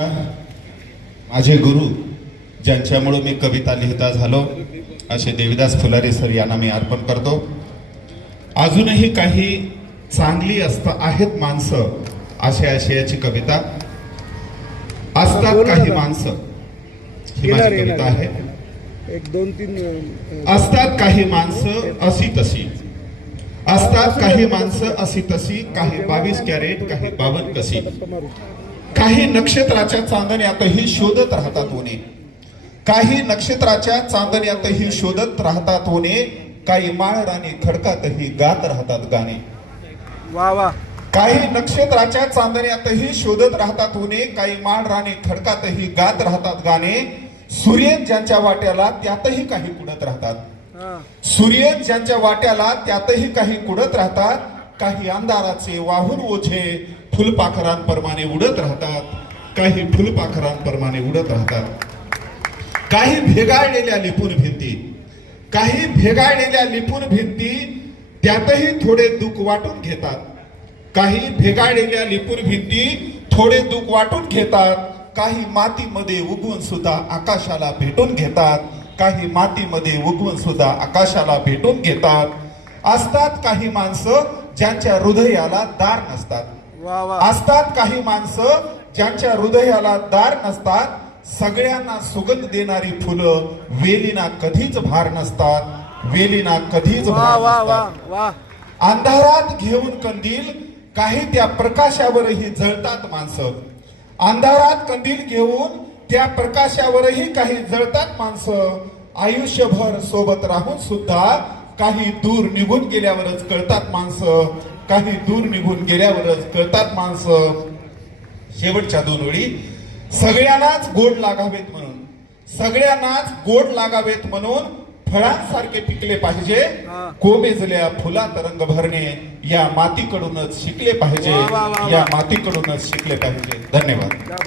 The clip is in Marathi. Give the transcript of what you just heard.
माझे गुरु ज्यांच्यामुळे मी कविता लिहिता झालो असे देविदास फुलारी सर यांना मी अर्पण करतो. अजूनही काही चांगली असत आहेत माणसं अशा आशयाची कविता. असतात काही माणसं ही माझी कविता. आहे. एक दोन तीन असतात काही माणसं अशी तशी. असतात काही माणसं अशी तशी. काही बावीस कॅरेट काही बावन कशी. काही नक्षत्राच्या चांदण्यातही शोधत राहतात उणे. काही नक्षत्राच्या चांदण्यातही शोधत राहतात उणे. काही माळ राणी खडकातही गात राहतात गाणे. वा वा. काही नक्षत्राच्या चांदण्यातही शोधत राहतात उणे. काही माळ राणी खडकातही गात राहतात गाणे. सूर्य ज्यांच्या वाट्याला त्यातही काही कुडत राहतात. सूर्य ज्यांच्या वाट्याला त्यातही काही कुडत राहतात. काही अंधाराचे वाहून ओझे फुलपाखरांप्रमाणे उडत राहतात काही फुलपाखरांप्रमाणे उडत राहतात. काही भेगाळलेल्या लिपून भिंती काही भेगाळलेल्या लिपून भिंती त्यातही थोडे दुःख वाटून घेतात. काही भेगाळलेल्या लिपून भिंती थोडे दुःख वाटून घेतात. काही मातीमध्ये उगवून सुद्धा आकाशाला भेटून घेतात. काही मातीमध्ये उगवून सुद्धा आकाशाला भेटून घेतात. असतात काही माणसं ज्यांच्या हृदयाला दार नसतात. असतात काही माणसं ज्यांच्या हृदयाला दार नसतात सगळ्यांना सुगंध देणारी फुलं वेलीना कधीच भार नसतात वेलीना कधीच वा भार वा वा नसतात वा. अंधारात घेऊन कंदील काही त्या प्रकाशावरही जळतात माणसं. अंधारात कंदील घेऊन त्या प्रकाशावरही काही जळतात माणसं. आयुष्यभर सोबत राहून सुद्धा काही दूर निघून गेल्यावरच कळतात माणसं. काही दूर निघून गेल्यावरच कळतात माणसं. शेवटच्या दोन ओळी. सगळ्यांनाच गोड लागावेत म्हणून. सगळ्यांनाच गोड लागावेत म्हणून फळांसारखे पिकले पाहिजे. कोमेजल्या फुलात रंग भरणे या मातीकडूनच शिकले पाहिजे. या मातीकडूनच शिकले पाहिजे. धन्यवाद.